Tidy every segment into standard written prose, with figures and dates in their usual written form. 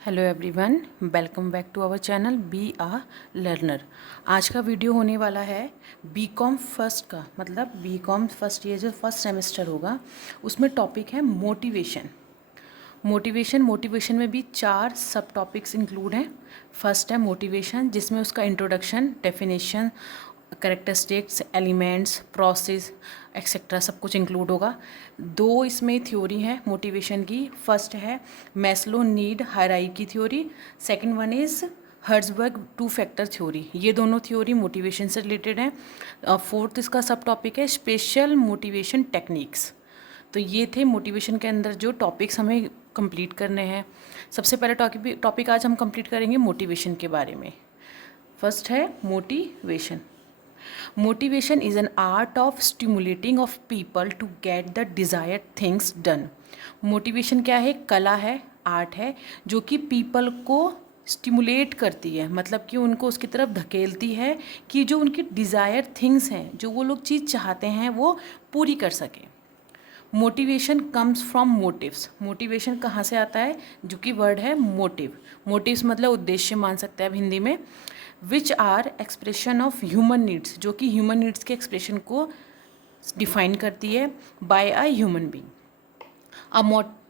Hello everyone, welcome back to our channel be a learner. आज का video होने वाला है बीकॉम फर्स्ट का, मतलब बीकॉम फर्स्ट ईयर जो फर्स्ट सेमेस्टर होगा उसमें टॉपिक है मोटिवेशन। मोटिवेशन में भी 4 सब टॉपिक्स इंक्लूड हैं। फर्स्ट है मोटिवेशन, जिसमें उसका introduction, definition, characteristics, elements, process etcetera सब कुछ इंक्लूड होगा। 2 इसमें थ्योरी है मोटिवेशन की। फर्स्ट है Maslow need hierarchy theory, second one is Herzberg 2 factor theory. ये दोनों थ्योरी मोटिवेशन से रिलेटेड हैं। फोर्थ इसका सब टॉपिक है स्पेशल मोटिवेशन टेक्निक्स। तो ये थे मोटिवेशन के अंदर जो टॉपिक्स हमें कंप्लीट करने हैं। सबसे पहले टॉपिक आज हम कंप्लीट करेंगे मोटिवेशन के बारे में। फर्स्ट है motivation. Motivation is an art of stimulating of people to get the desired things done. Motivation क्या है? कला है, आर्ट है, जो कि पीपल को स्टिमुलेट करती है, मतलब कि उनको उसकी तरफ धकेलती है कि जो उनकी डिज़ायर थिंग्स हैं, जो वो लोग चीज़ चाहते हैं, वो पूरी कर सकें। Motivation comes from motives. Motivation कहाँ से आता है? जो कि वर्ड है मोटिव। मोटिव्स मतलब उद्देश्य मान सकते हैं आप हिंदी में। Which are expression of human needs, जो कि ह्यूमन नीड्स के एक्सप्रेशन को डिफाइन करती है by a human being. A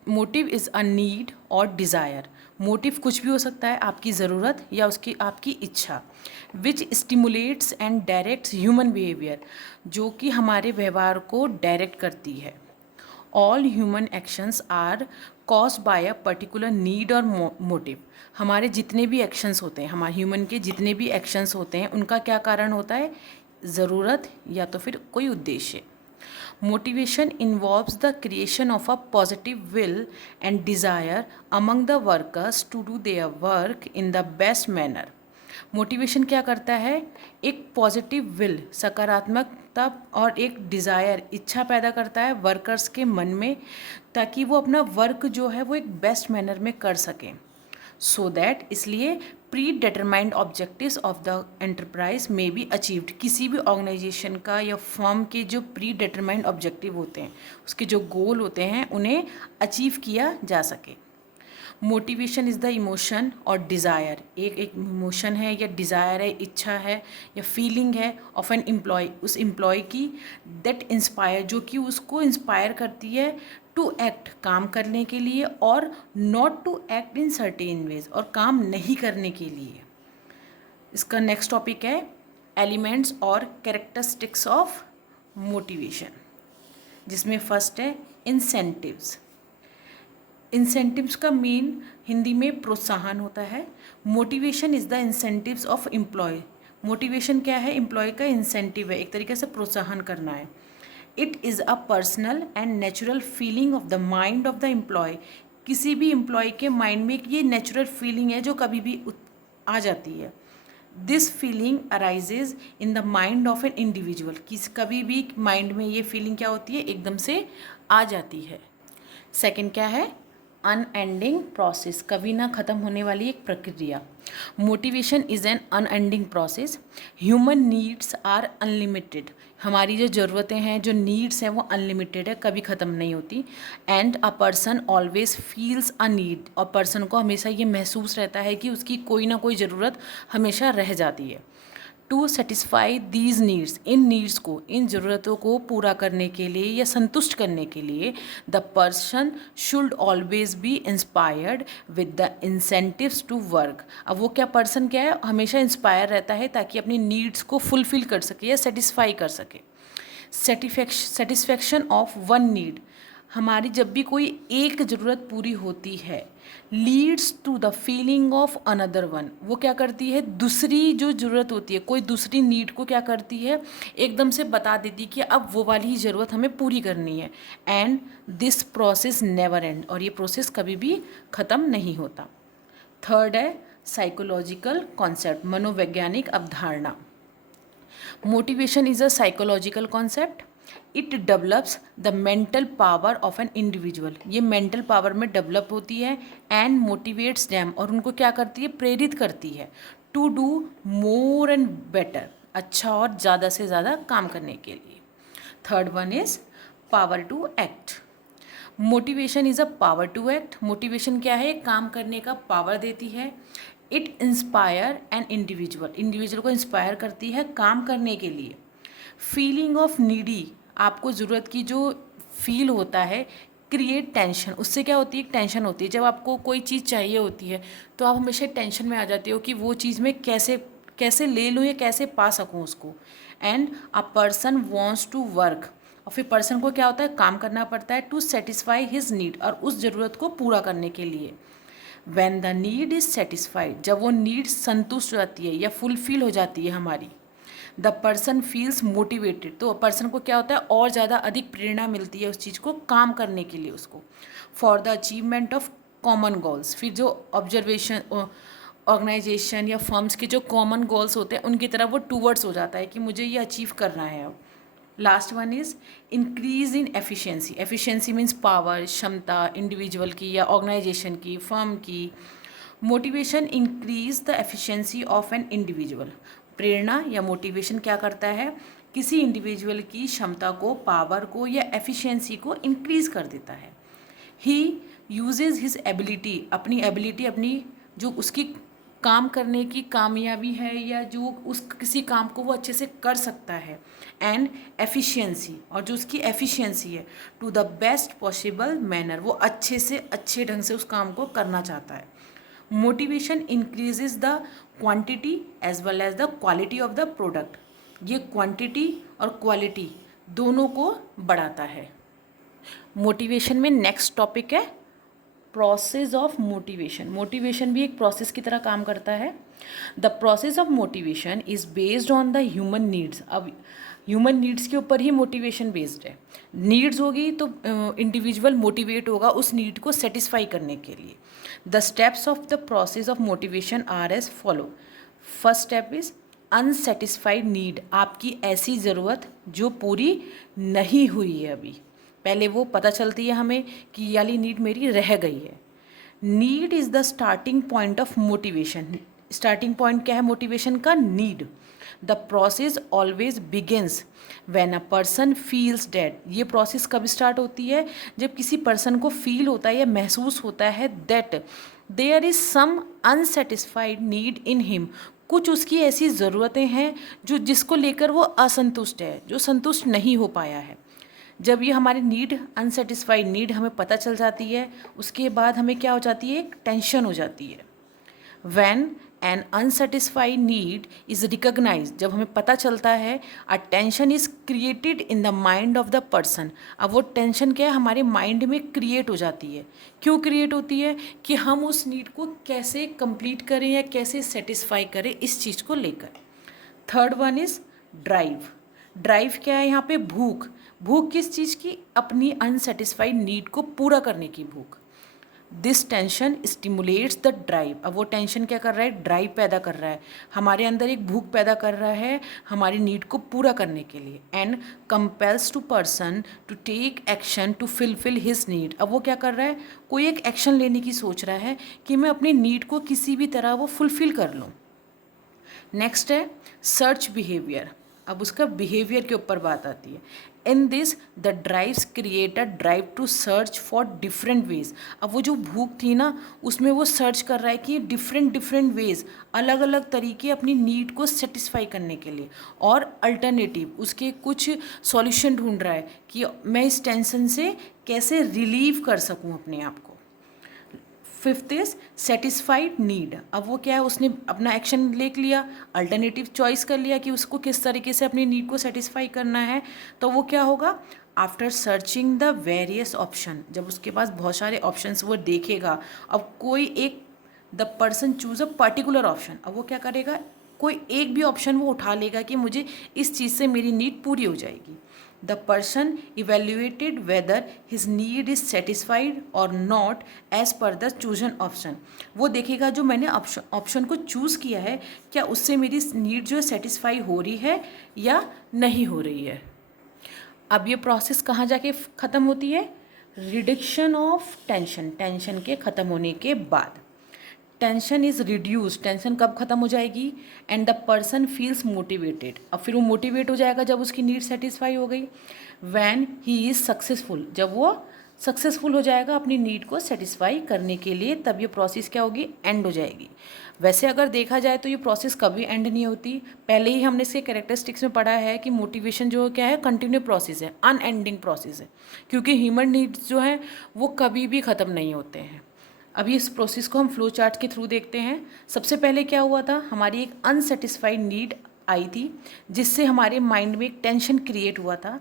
motive is a need और डिज़ायर। मोटिव कुछ भी हो सकता है, आपकी ज़रूरत या उसकी आपकी इच्छा। Which stimulates and directs human behaviour, जो कि हमारे व्यवहार को डायरेक्ट करती है। All human actions are caused by a particular need और मोटिव। हमारे जितने भी एक्शंस होते हैं, हमारे ह्यूमन के जितने भी एक्शंस होते हैं, उनका क्या कारण होता है? ज़रूरत या तो फिर कोई उद्देश्य। Motivation involves the creation of a positive will and desire among the workers to do their work in the best manner. Motivation क्या करता है? एक पॉजिटिव विल, सकारात्मकता, और एक डिज़ायर, इच्छा पैदा करता है वर्कर्स के मन में, ताकि वो अपना वर्क जो है वो एक बेस्ट मैनर में कर सकें। सो दैट, इसलिए pre determined objectives of the enterprise में बी अचीव्ड। किसी भी ऑर्गेनाइजेशन का या फर्म के जो प्री डिटरमाइंड ऑब्जेक्टिव होते हैं, उसके जो गोल होते हैं, उन्हें अचीव किया जा सके। मोटिवेशन इज़ द इमोशन और डिज़ायर। एक इमोशन है या डिज़ायर है, इच्छा है या फीलिंग है ऑफ एन एम्प्लॉय, उस एम्प्लॉय की, दैट इंस्पायर, जो कि उसको इंस्पायर करती है टू एक्ट, काम करने के लिए, और not to act in certain ways, और काम नहीं करने के लिए। इसका नेक्स्ट टॉपिक है एलिमेंट्स और कैरेक्टरिस्टिक्स ऑफ मोटिवेशन, जिसमें फर्स्ट है इंसेंटिव्स। इंसेंटिव्स का मेन हिंदी में प्रोत्साहन होता है। Motivation is the incentives of employ. Motivation क्या है? एम्प्लॉय का इंसेंटिव है, एक तरीके से प्रोत्साहन करना है। It is a personal and natural feeling of the mind of the employ. किसी भी एम्प्लॉय के माइंड में ये नेचुरल फीलिंग है जो कभी भी आ जाती है। This feeling arises in the mind of an individual. कभी भी माइंड में ये फीलिंग क्या होती है? एकदम से आ जाती है। सेकंड क्या है? अनएंडिंग प्रोसेस, कभी ना ख़त्म होने वाली एक प्रक्रिया। Motivation is an unending process. Human needs are unlimited. हमारी जो ज़रूरतें हैं, जो नीड्स हैं, वो अनलिमिटेड है, कभी ख़त्म नहीं होती। And a person always feels a need, और पर्सन को हमेशा ये महसूस रहता है कि उसकी कोई ना कोई ज़रूरत हमेशा रह जाती है। टू सेटिस्फाई दीज नीड्स, इन नीड्स को, इन ज़रूरतों को पूरा करने के लिए या संतुष्ट करने के लिए, the person should always be inspired with the incentives to work. अब वो क्या पर्सन क्या है? हमेशा इंस्पायर रहता है ताकि अपनी नीड्स को फुलफिल कर सके या सेटिस्फाई कर सके। सेटिस्फैक्शन ऑफ वन नीड, हमारी जब भी कोई एक ज़रूरत पूरी होती है, leads to the feeling of another one, वो क्या करती है? दूसरी जो ज़रूरत होती है, कोई दूसरी नीड को क्या करती है? एकदम से बता देती कि अब वो वाली ही ज़रूरत हमें पूरी करनी है। And this process never and, और ये प्रोसेस कभी भी ख़त्म नहीं होता। थर्ड है साइकोलॉजिकल कॉन्सेप्ट, मनोवैज्ञानिक अवधारणा। Motivation is a psychological concept. It develops the mental power of an individual. ये मेंटल पावर में डेवलप होती है। एंड मोटिवेट्स दैम, और उनको क्या करती है? प्रेरित करती है to do more and better, अच्छा और ज़्यादा से ज़्यादा काम करने के लिए। Third one is power to act. Motivation is a power to act. Motivation क्या है? काम करने का पावर देती है। It inspire an individual, individual को इंस्पायर करती है काम करने के लिए। फीलिंग ऑफ नीडी, आपको ज़रूरत की जो फील होता है, क्रिएट टेंशन, उससे क्या होती है? टेंशन होती है। जब आपको कोई चीज़ चाहिए होती है तो आप हमेशा टेंशन में आ जाते हो कि वो चीज़ मैं कैसे कैसे ले लूँ या कैसे पा सकूँ उसको। And a person wants to work, और फिर पर्सन को क्या होता है? काम करना पड़ता है टू सेटिस्फाई हिज नीड, और उस ज़रूरत को पूरा करने के लिए। When the need is satisfied, जब वो नीड संतुष्ट हो जाती है या फुलफिल हो जाती है हमारी, द पर्सन फील्स मोटिवेटेड, तो पर्सन को क्या होता है? और ज़्यादा अधिक प्रेरणा मिलती है उस चीज़ को काम करने के लिए उसको। For the achievement of common goals, फिर जो ऑब्जर्वेशन ऑर्गेनाइजेशन या फर्म्स के जो कॉमन गोल्स होते हैं उनकी तरफ वो टूवर्ड्स हो जाता है कि मुझे ये अचीव करना है अब। Last one is increase in efficiency. Efficiency means power, क्षमता, इंडिविजुअल की या ऑर्गेनाइजेशन की, फर्म की। Motivation increase the efficiency of an individual. प्रेरणा या मोटिवेशन क्या करता है? किसी इंडिविजुअल की क्षमता को, पावर को या एफिशिएंसी को इंक्रीज कर देता है। ही यूजेज हिज एबिलिटी, अपनी एबिलिटी, अपनी जो उसकी काम करने की कामयाबी है या जो उस किसी काम को वो अच्छे से कर सकता है, एंड एफिशिएंसी, और जो उसकी एफिशिएंसी है, to the best possible manner, वो अच्छे से अच्छे ढंग से उस काम को करना चाहता है। Motivation increases the quantity as well as the quality of the product, ये क्वांटिटी और क्वालिटी दोनों को बढ़ाता है। मोटिवेशन में नेक्स्ट टॉपिक है प्रोसेस ऑफ मोटिवेशन। मोटिवेशन भी एक प्रोसेस की तरह काम करता है। The process of motivation is based on the human needs. अब ह्यूमन नीड्स के ऊपर ही मोटिवेशन बेस्ड है। नीड्स होगी तो इंडिविजुअल मोटिवेट होगा उस नीड को सेटिस्फाई करने के लिए। The steps of the process of motivation are as follow. First step is unsatisfied need, आपकी ऐसी ज़रूरत जो पूरी नहीं हुई है अभी, पहले वो पता चलती है हमें कि ये वाली नीड मेरी रह गई है। Need is the starting point of motivation. Starting point क्या है मोटिवेशन का? Need. The process always begins when a person feels that. ये प्रोसेस कब स्टार्ट होती है? जब किसी पर्सन को फील होता है या महसूस होता है that there is some unsatisfied need in him, कुछ उसकी ऐसी ज़रूरतें हैं जो जिसको लेकर वो असंतुष्ट है, जो संतुष्ट नहीं हो पाया है। जब ये हमारी नीड, अनसेटिस्फाइड नीड हमें पता चल जाती है, उसके बाद हमें क्या हो जाती है? एक टेंशन हो जाती है। When an unsatisfied need is recognise, जब हमें पता चलता है, a tension is created in the mind of the person. अब वो टेंशन क्या है? हमारे माइंड में क्रिएट हो जाती है। क्यों क्रिएट होती है? कि हम उस नीड को कैसे कंप्लीट करें या कैसे सेटिस्फाई करें इस चीज़ को लेकर। Third one is drive. Drive क्या है यहाँ पे? भूख। भूख किस चीज़ की? अपनी अनसेटिस्फाइड नीड को पूरा करने की भूख। This tension stimulates the drive. अब वो टेंशन क्या कर रहा है? ड्राइव पैदा कर रहा है, हमारे अंदर एक भूख पैदा कर रहा है हमारी नीड को पूरा करने के लिए। And compels to person to take action to fulfil his need. अब वो क्या कर रहा है? कोई एक एक्शन लेने की सोच रहा है कि मैं अपनी नीड को किसी भी तरह वो फुलफिल कर लूँ। नेक्स्ट है सर्च बिहेवियर। अब उसका बिहेवियर के ऊपर बात आती है। In this the drives create a drive to search for different ways. अब वो जो भूख थी ना, उसमें वो सर्च कर रहा है कि डिफरेंट वेज, अलग अलग तरीके अपनी नीड को सेटिस्फाई करने के लिए, और अल्टरनेटिव उसके कुछ सॉल्यूशन ढूंढ रहा है कि मैं इस टेंशन से कैसे रिलीव कर सकूं अपने आप को। Fifth is satisfied need. अब वो क्या है? उसने अपना एक्शन ले लिया, अल्टरनेटिव चॉइस कर लिया कि उसको किस तरीके से अपनी नीड को सेटिस्फाई करना है। तो वो क्या होगा? After searching the various option, जब उसके पास बहुत सारे ऑप्शंस वो देखेगा, अब कोई एक, the person choose a particular option, अब वो क्या करेगा? कोई एक भी ऑप्शन वो उठा लेगा कि मुझे इस चीज़ से मेरी नीड पूरी हो जाएगी। The person evaluated whether his need is satisfied और not as per the chosen option. वो देखेगा जो मैंने ऑप्शन को चूज़ किया है, क्या उससे मेरी नीड जो है सेटिस्फाई हो रही है या नहीं हो रही है। अब ये प्रोसेस कहाँ जाके ख़त्म होती है? Reduction of tension. टेंशन के ख़त्म होने के बाद टेंशन इज़ रिड्यूस। टेंशन कब ख़त्म हो जाएगी? And the person feels motivated. अब फिर वो मोटिवेट हो जाएगा जब उसकी नीड सेटिस्फाई हो गई। व्हेन ही इज़ सक्सेसफुल, जब वो सक्सेसफुल हो जाएगा अपनी नीड को सेटिस्फाई करने के लिए, तब ये प्रोसेस क्या होगी, एंड हो जाएगी। वैसे अगर देखा जाए तो ये प्रोसेस कभी एंड नहीं होती। पहले ही हमने इसके कैरेक्टरिस्टिक्स में पढ़ा है कि मोटिवेशन जो क्या है, कंटिन्यू प्रोसेस है, अनएंडिंग प्रोसेस है, क्योंकि ह्यूमन नीड्स जो हैं वो कभी भी ख़त्म नहीं होते हैं। अभी इस प्रोसेस को हम फ्लो चार्ट के थ्रू देखते हैं। सबसे पहले क्या हुआ था, हमारी एक अनसेटिस्फाइड नीड आई थी, जिससे हमारे माइंड में एक टेंशन क्रिएट हुआ था।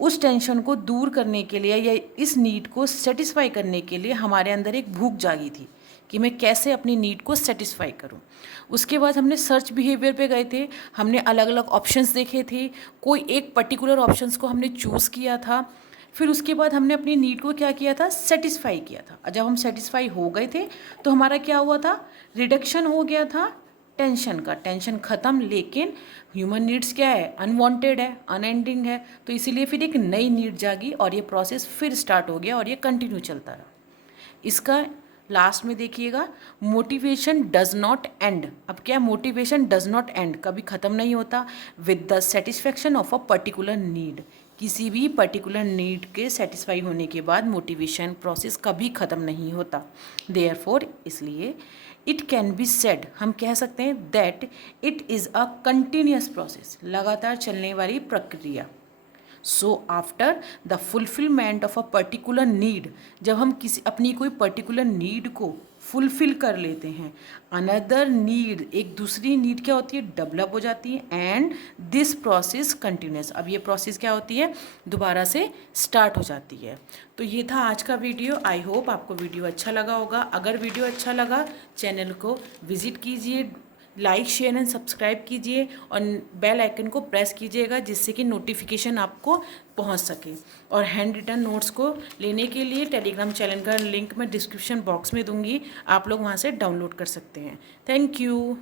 उस टेंशन को दूर करने के लिए या इस नीड को सेटिस्फाई करने के लिए हमारे अंदर एक भूख जागी थी कि मैं कैसे अपनी नीड को सेटिस्फाई करूं। उसके बाद हमने सर्च बिहेवियर पे गए थे, हमने अलग अलग ऑप्शंस देखे थे, कोई एक पर्टिकुलर ऑप्शंस को हमने चूज़ किया था। फिर उसके बाद हमने अपनी नीड को क्या किया था, सेटिस्फाई किया था। और जब हम सेटिस्फाई हो गए थे तो हमारा क्या हुआ था, रिडक्शन हो गया था टेंशन का, टेंशन ख़त्म। लेकिन ह्यूमन नीड्स क्या है, अनवांटेड है, अनएंडिंग है, तो इसीलिए फिर एक नई नीड जागी और ये प्रोसेस फिर स्टार्ट हो गया और ये कंटिन्यू चलता रहा। इसका लास्ट में देखिएगा, मोटिवेशन डज नॉट एंड। अब क्या, मोटिवेशन डज नॉट एंड, कभी ख़त्म नहीं होता with the satisfaction of a particular need. किसी भी पर्टिकुलर नीड के सेटिस्फाई होने के बाद मोटिवेशन प्रोसेस कभी ख़त्म नहीं होता। देयरफॉर इसलिए इट कैन बी सेड, हम कह सकते हैं that it is a continuous process, लगातार चलने वाली प्रक्रिया। So after the fulfilment of a particular need, जब हम किसी अपनी कोई पर्टिकुलर नीड को फुलफिल कर लेते हैं, अनदर नीड, एक दूसरी नीड क्या होती है, डेवलप हो जाती है, एंड दिस प्रोसेस कंटिन्यूस। अब ये प्रोसेस क्या होती है, दोबारा से स्टार्ट हो जाती है। तो ये था आज का वीडियो। आई होप आपको वीडियो अच्छा लगा होगा। अगर वीडियो अच्छा लगा, चैनल को विजिट कीजिए, लाइक शेयर एंड सब्सक्राइब कीजिए और बेल आइकन को प्रेस कीजिएगा, जिससे कि नोटिफिकेशन आपको पहुंच सके। और हैंड रिटन नोट्स को लेने के लिए टेलीग्राम चैनल का लिंक मैं डिस्क्रिप्शन बॉक्स में दूंगी, आप लोग वहां से डाउनलोड कर सकते हैं। Thank you.